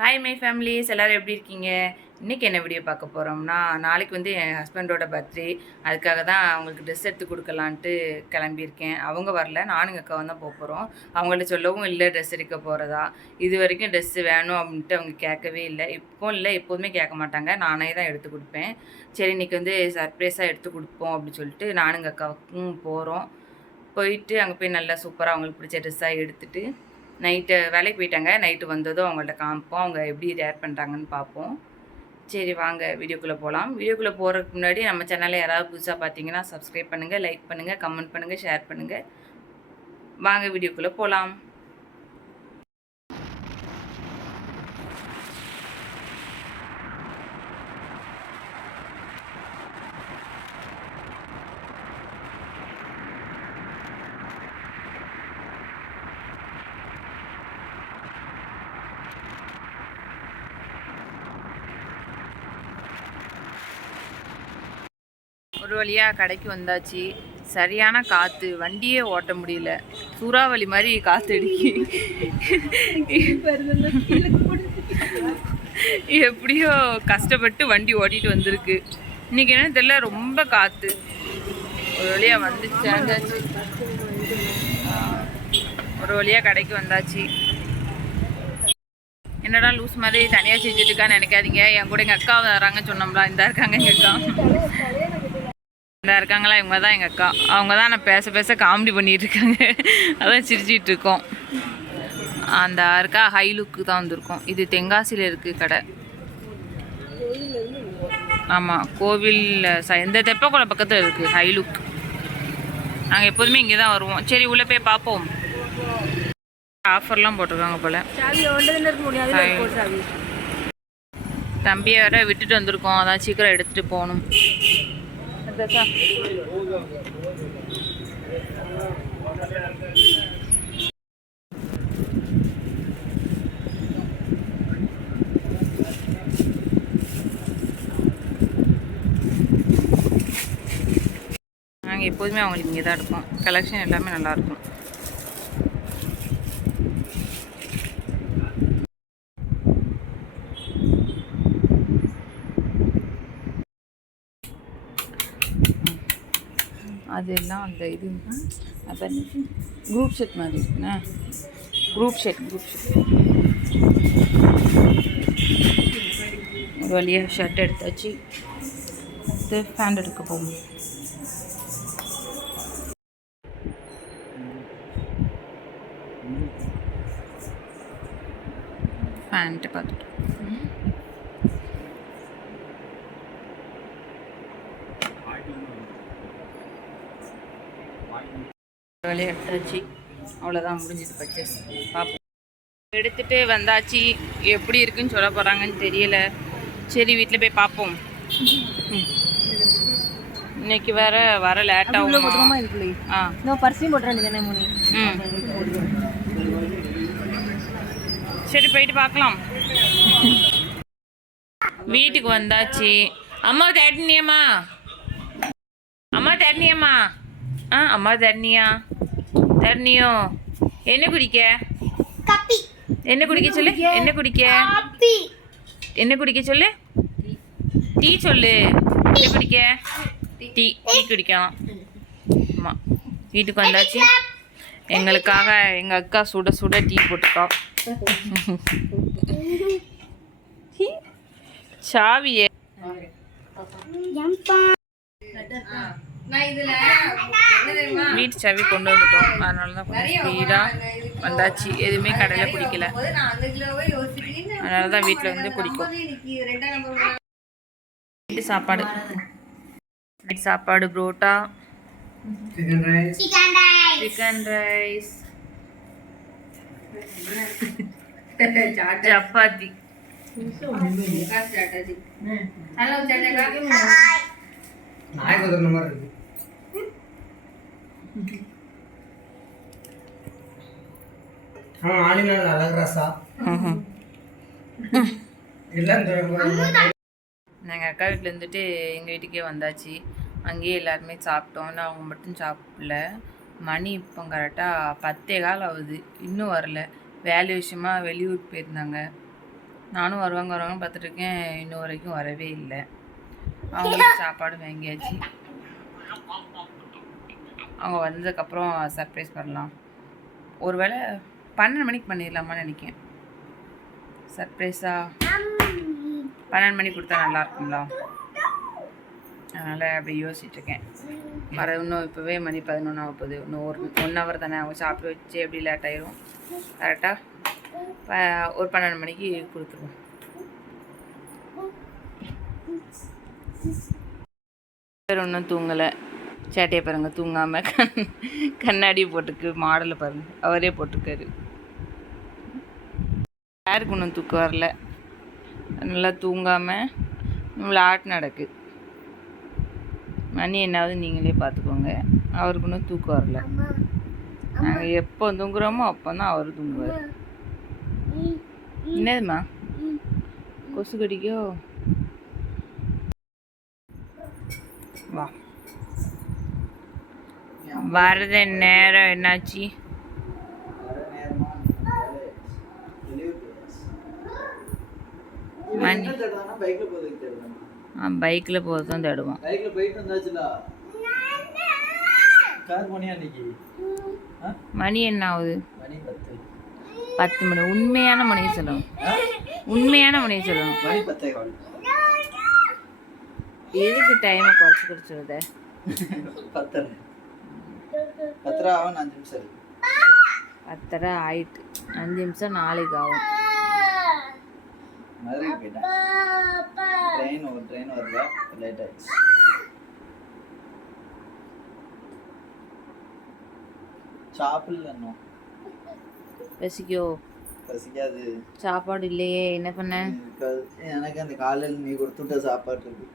Hi my families, எல்லோரும் எப்படி இருக்கீங்க? இன்றைக்கி என்ன வீடியோ பார்க்க போகிறோம்னா, நாளைக்கு வந்து என் ஹஸ்பண்டோட பர்த்டே. அதுக்காக தான் அவங்களுக்கு ட்ரெஸ் எடுத்து கொடுக்கலான்ட்டு கிளம்பியிருக்கேன். அவங்க வரல, நானும் எங்கள் அக்காவும் தான் போகிறோம். அவங்கள்ட்ட சொல்லவும் இல்லை ட்ரெஸ் எடுக்க போகிறதா. இது வரைக்கும் ட்ரெஸ்ஸு வேணும் அப்படின்ட்டு அவங்க கேட்கவே இல்லை. இப்போ இல்லை, எப்போதுமே கேட்க மாட்டாங்க. நானே தான் எடுத்து கொடுப்பேன். சரி, இன்றைக்கி வந்து சர்ப்ரைஸாக எடுத்து கொடுப்போம் அப்படின்னு சொல்லிட்டு நானும் எங்கள் அக்காவுக்கும் போகிறோம். போயிட்டு அங்கே போய் நல்லா சூப்பராக அவங்களுக்கு பிடிச்ச ட்ரெஸ்ஸாக எடுத்துகிட்டு நைட்டு வேலைக்கு போயிட்டாங்க. நைட்டு வந்ததும் அவங்கள்ட்ட காமிப்போம், அவங்க எப்படி ரியாக்ட் பண்ணுறாங்கன்னு பார்ப்போம். சரி வாங்க வீடியோக்குள்ளே போகலாம். வீடியோக்குள்ளே போகிறதுக்கு முன்னாடி நம்ம சேனலில் யாராவது புதுசாக பார்த்தீங்கன்னா சப்ஸ்கிரைப் பண்ணுங்கள், லைக் பண்ணுங்கள், கமெண்ட் பண்ணுங்கள், ஷேர் பண்ணுங்கள். வாங்க வீடியோக்குள்ளே போகலாம். ஒரு வழியாக கடைக்கு வந்தாச்சு. சரியான காற்று, வண்டியே ஓட்ட முடியல. சூறாவளி மாதிரி காற்று அடிக்கி. எப்படியோ கஷ்டப்பட்டு வண்டி ஓட்டிகிட்டு வந்திருக்கு. இன்றைக்கி என்ன தெரியல, ரொம்ப காற்று. ஒரு வழியாக வந்து சேர்ந்தாச்சு. ஒரு வழியாக கடைக்கு வந்தாச்சு. என்னடா லூஸ் மாதிரி தனியாக செஞ்சுட்டுருக்கான்னு நினைக்காதீங்க. என் கூட எங்கள் அக்கா வராங்கன்னு சொன்னோம்ல, இந்த இருக்காங்க எங்கள் அக்கா. இந்த இருக்காங்களா, இவங்க தான் எங்கள் அக்கா. அவங்க தான் நான் பேச காமெடி பண்ணிகிட்டு இருக்காங்க. அதான் சிரிச்சிட்டு இருக்கோம். அந்த இருக்கா ஹை லுக்கு தான் வந்திருக்கோம். இது தென்காசியில் இருக்குது கடை. ஆமாம், கோவில் இந்த தெப்பக்குளம் பக்கத்தில் இருக்குது ஹை லுக். நாங்கள் எப்போதுமே இங்கே தான் வருவோம். சரி, உள்ளே போய் பார்ப்போம். ஆஃபர்லாம் போட்டிருக்காங்க போல். தம்பியை வேற விட்டுட்டு வந்திருக்கோம், அதான் சீக்கிரம் எடுத்துகிட்டு போகணும். நாங்கள் எப்போதுமே அவங்களுக்கு இங்கே தான் இருப்போம். கலெக்ஷன் எல்லாமே நல்லாயிருக்கும். அதெல்லாம் அந்த இது அப்போ குரூப் ஷர்ட் மாதிரி இருக்குண்ணே. குரூப் ஷர்ட் ஒரு வழியாக ஷர்ட் எடுத்தாச்சு. இது பேண்ட் எடுக்க போகும். பேண்ட்டு பார்த்துட்டு வேலையை எடுத்தாச்சு. அவ்வளோதான், முடிஞ்சது பர்ச்சேஸ். பார்ப்போம். எடுத்துகிட்டு வந்தாச்சு. எப்படி இருக்குன்னு சொல்ல போகிறாங்கன்னு தெரியல. சரி, வீட்டில் போய் பார்ப்போம். இன்னைக்கு வர லேட்டாகும். சரி, போயிட்டு பார்க்கலாம். வீட்டுக்கு வந்தாச்சு. அம்மா தேடினியம்மா, அம்மா தரணியோ. என்ன குடிக்க? என்ன குடிக்க சொல்லு. என்ன குடிக்க சொல்லு. டீ சொல்லு. என்ன குடிக்க? டீ குடிக்கலாம். ஆமாம், வீட்டுக்கு வந்தாச்சு. எங்களுக்காக எங்கள் அக்கா சுட சுட டீ போட்டுக்கா. சாவியே வீட்டு சாவி கொண்டு வந்துட்டோம். அதனால தான் கொஞ்சம் ஸ்பீடாக வந்தாச்சு. எதுவுமே கடையில் குடிக்கல, அதனால தான் வீட்டில் வந்து குடிக்கும். வீட்டு சாப்பாடு புரோட்டா, சிக்கன் ரைஸ், சப்பாத்தி. நாங்கள் அக்கா வீட்டில் இருந்துட்டு எங்கள் வீட்டுக்கே வந்தாச்சு. அங்கேயே எல்லாருமே சாப்பிட்டோம். ஆனால் அவங்க மட்டும் சாப்பிடல. மணி இப்போ கரெக்டாக 10:15 ஆகுது, இன்னும் வரல. வேலை விஷயமா வெளியூருக்கு போயிருந்தாங்க. நானும் வருவாங்கன்னு பார்த்துட்ருக்கேன், இன்னும் வரைக்கும் வரவே இல்லை. அவங்களுக்கு சாப்பாடு வாங்கியாச்சு. அவங்க வந்ததுக்கப்புறம் சர்ப்ரைஸ் பண்ணலாம். ஒருவேளை 12 மணிக்கு பண்ணிடலாமான்னு நினைக்கிறேன். சர்ப்ரைஸாக 12 மணிக்கு கொடுத்தா நல்லா இருக்குங்களா? அதனால் அப்படி யோசிச்சுட்ருக்கேன். இன்னும் இப்போவே மணி 11 ஆக போகுது. இன்னும் 1 ஹவர் தானே. அவங்க சாப்பிட வச்சு எப்படி லேட் ஆயிரும். கரெக்டாக ஒரு 12 மணிக்கு கொடுத்துருவோம். பேர் ஒன்றும் தூங்கலை. சேட்டையை பாருங்கள், தூங்காமல் கண்ணாடி போட்டுக்கு மாடலை பாருங்கள், அவரே போட்டுக்காரு. யாருக்கு ஒன்றும் தூக்கம் வரல, நல்லா தூங்காமல் நம்மளை ஆட்டு நடக்கு. மணி என்னாவது நீங்களே பார்த்துக்கோங்க. அவருக்கு ஒன்றும் தூக்கம் வரல. நாங்கள் எப்போ தூங்குறோமோ அப்போ தான் அவர் தூங்குவார். என்னதுமா கொசு கடிக்கோ? வா, வரத நேரம் என்னாச்சு? பைக்கில் போக தான் தேடுவான். மணி என்ன ஆகுது? 10 மணி. உண்மையான மணியை சொல்லணும். உண்மையான மணியை சொல்லணும். எதுக்கு டைமை குறைச்சி வருது? 10:30 ஆயிட்டு. 5 நிமிஷம் நாளைக்கு ஆகும். ட்ரெயின் வரல, லேட் ஆயிடுச்சு. சாப்பிடல. பசிக்கோ? பசிக்காது. சாப்பாடு இல்லையே, என்ன பண்ண? எனக்கு அந்த காலையில் நீ கொடுத்துட்ட சாப்பாடு இருக்கு.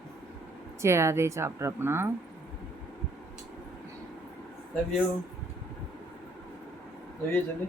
சரி, அதே சாப்பிட்றப்பனா. லவ் யூ சொல்லு.